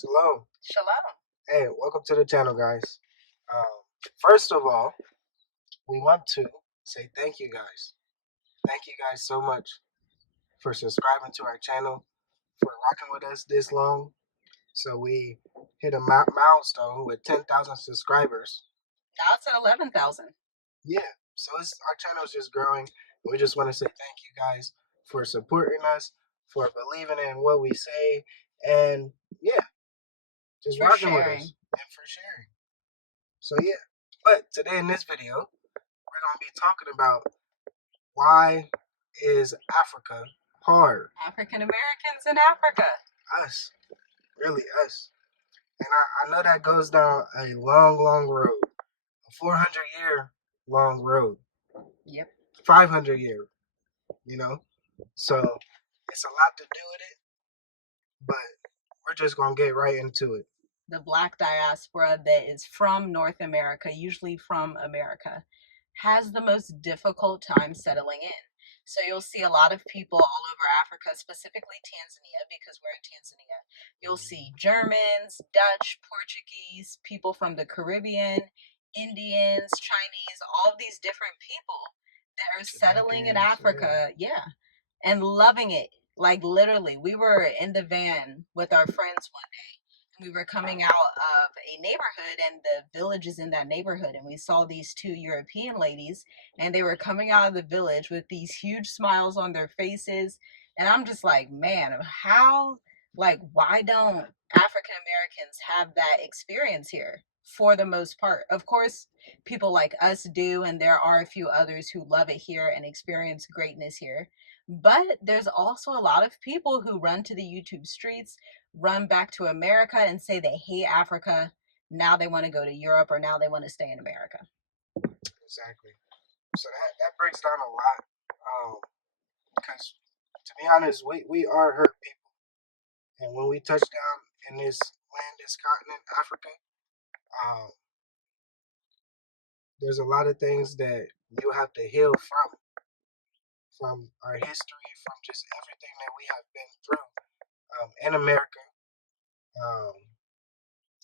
Shalom. Shalom. Hey, welcome to the channel, guys. First of all, we want to say thank you guys. Thank you guys so much for subscribing to our channel, for rocking with us this long. So we hit a milestone with 10,000 subscribers. Now it's at 11,000. Yeah, so our channel is just growing. We just want to say thank you guys for supporting us, for believing in what we say, and yeah, just For rocking with sharing. us and for sharing. So yeah, but today in this video, we're going to be talking about why is Africa hard? African Americans in Africa. Us, really us. And I know that goes down a long, long road, a 400-year long road, Yep. 500-year, you know? So it's a lot to do with it, but we're just going to get right into it. The Black diaspora that is from North America, usually from America, has the most difficult time settling in. So you'll see a lot of people all over Africa, specifically Tanzania, because we're in Tanzania. You'll see Germans, Dutch, Portuguese, people from the Caribbean, Indians, Chinese, all of these different people that are settling in Africa, and loving it. Like literally, we were in the van with our friends one day. We were coming out of a neighborhood, and the village is in that neighborhood, and we saw these two European ladies, and they were coming out of the village with these huge smiles on their faces. And I'm just like, man, how, like, why don't African Americans have that experience here? For the most part, of course, people like us do, and there are a few others who love it here and experience greatness here. But there's also a lot of people who run to the YouTube streets, run back to America, and say they hate Africa. Now they want to go to Europe, or now they want to stay in America. Exactly. So that breaks down a lot. Because to be honest, we are hurt people. And when we touch down in this land, this continent, Africa, um, there's a lot of things that you have to heal from our history, from just everything that we have been through in America. Um,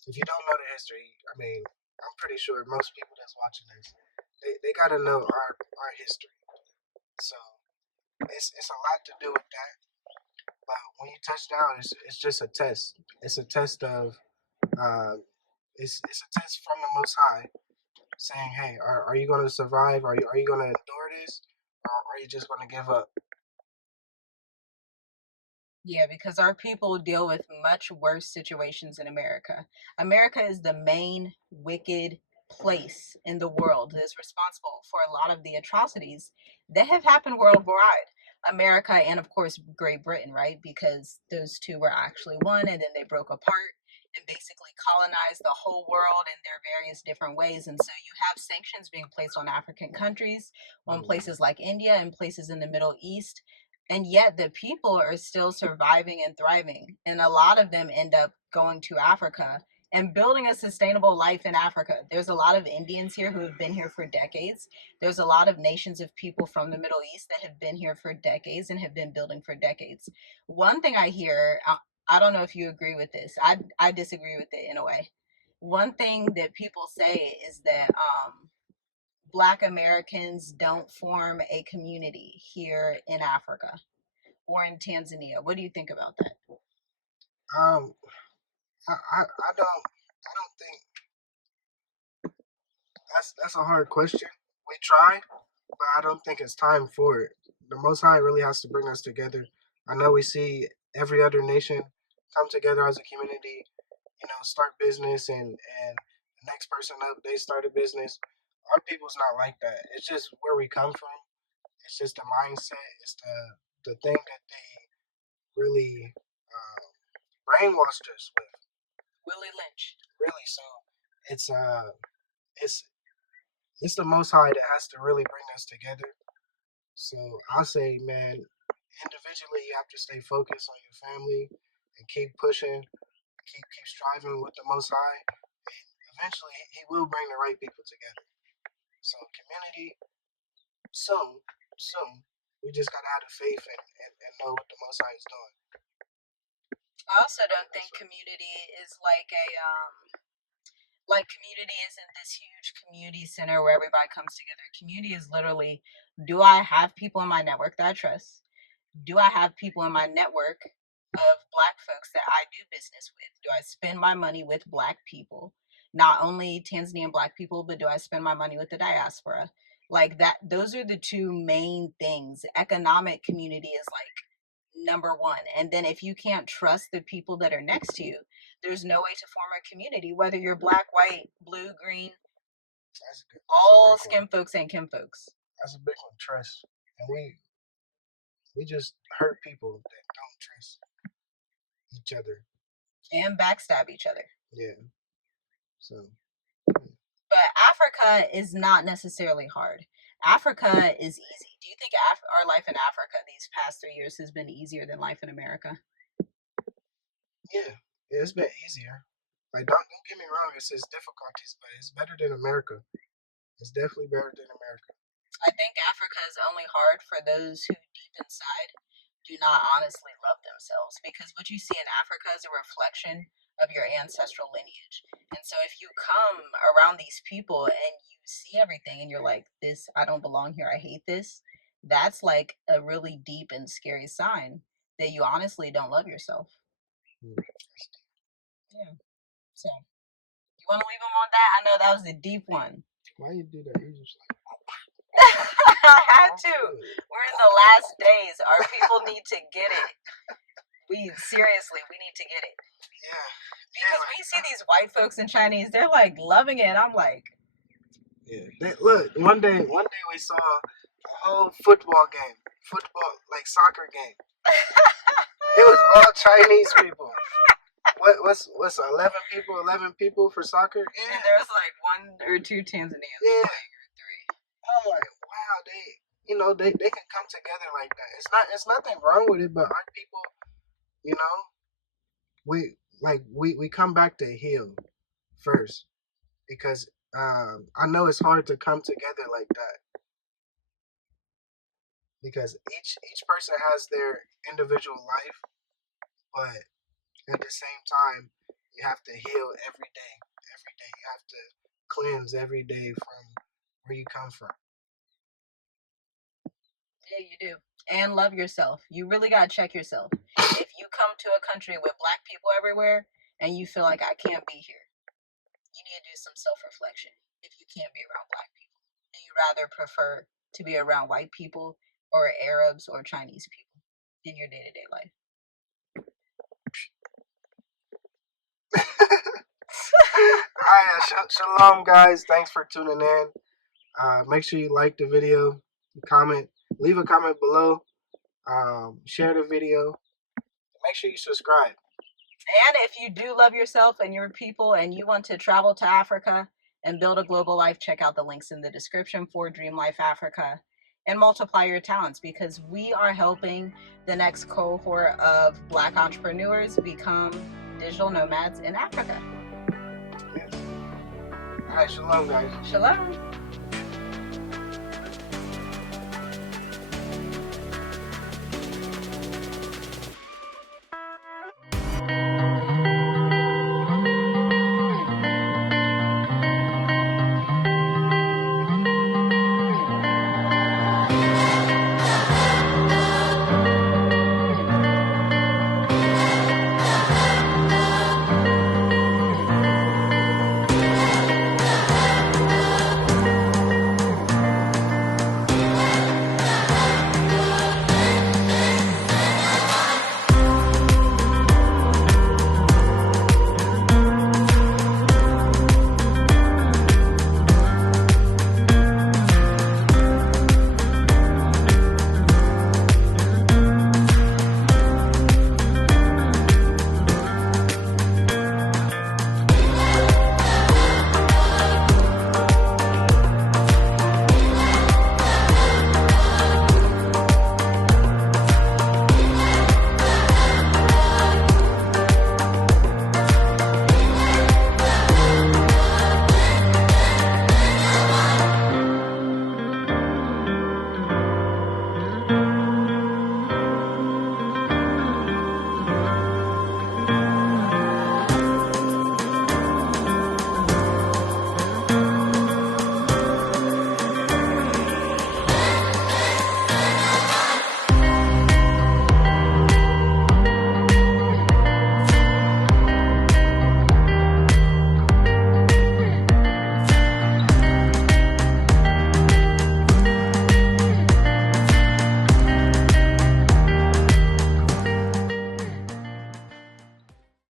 if you don't know the history, I mean, I'm pretty sure most people that's watching this, they got to know our history. So it's a lot to do with that. But when you touch down, it's just a test. It's a test of it's a test from the Most High, saying, "Hey, are you going to survive? Are you going to endure this, or are you just going to give up?" Yeah, because our people deal with much worse situations in America. America is the main wicked place in the world that is responsible for a lot of the atrocities that have happened worldwide. America and, of course, Great Britain, right? Because those two were actually one, and then they broke apart and basically colonized the whole world in their various different ways. And so you have sanctions being placed on African countries, on places like India and places in the Middle East, and yet the people are still surviving and thriving, and a lot of them end up going to Africa and building a sustainable life in Africa. There's a lot of Indians here who have been here for decades. There's a lot of nations of people from the Middle East that have been here for decades and have been building for decades. One thing I hear, I don't know if you agree with this, I disagree with it in a way. One thing that people say is that Black Americans don't form a community here in Africa or in Tanzania. What do you think about that? Um, I don't think that's a hard question. We try, but I don't think it's time for it. The Most High really has to bring us together. I know we see every other nation come together as a community, start business, and the next person up, they start a business. Our people's not like that. It's just where we come from. It's just the mindset. It's the thing that they really brainwashed us with. Willie Lynch. Really, so it's uh it's it's the Most High that has to really bring us together. So I say, man, individually you have to stay focused on your family and keep pushing, keep striving with the Most High, and eventually He will bring the right people together. So community, soon. We just gotta have the faith and know what the Most High is doing. I also don't think community is like community isn't this huge community center where everybody comes together. Community is literally, do I have people in my network that I trust? Do I have people in my network of Black folks that I do business with? Do I spend my money with Black people? Not only Tanzanian Black people, but do I spend my money with the diaspora? Like that, those are the two main things. Economic community is like number one. And then if you can't trust the people that are next to you, there's no way to form a community, whether you're Black, white, blue, green, all skin folks and kin folks. That's a big one, trust. And we just hurt people that don't trust each other and backstab each other. Yeah. So. But Africa is not necessarily hard. Africa is easy. Do you think our life in Africa these past 3 years has been easier than life in America? Yeah, it's been easier. Like, don't get me wrong, it's difficulties, but it's better than America. It's definitely better than America. I think Africa is only hard for those who deep inside do not honestly love themselves, because what you see in Africa is a reflection of your ancestral lineage. And so if you come around these people and you see everything and you're like, this, I don't belong here, I hate this, that's like a really deep and scary sign that you honestly don't love yourself. Yeah. So you want to leave them on that? I know that was a deep one. Why you do that? You just like I had to. We're in the last days. Our people need to get it. We need to get it. Yeah. Because when you see these white folks in Chinese, they're like loving it. I'm like, yeah. Look, one day we saw a whole football game, like soccer game. It was all Chinese people. What's 11 people for soccer? Yeah. And there was like 1 or 2 Tanzanians. Yeah. Or 3. I'm like, wow, they can come together like that. It's nothing wrong with it, but our people, we come back to heal first, because I know it's hard to come together like that, because each person has their individual life, but at the same time, you have to heal every day. Every day, you have to cleanse every day from where you come from. Yeah, you do. And love yourself. You really got to check yourself. If you come to a country with Black people everywhere and you feel like I can't be here, you need to do some self-reflection if you can't be around Black people. And you rather prefer to be around white people or Arabs or Chinese people in your day-to-day life. Alright, shalom guys. Thanks for tuning in. Make sure you like the video, comment, leave a comment below, share the video. Make sure you subscribe. And if you do love yourself and your people and you want to travel to Africa and build a global life, check out the links in the description for Dream Life Africa and multiply your talents, because we are helping the next cohort of Black entrepreneurs become digital nomads in Africa. Yes. All right, shalom, guys. Shalom.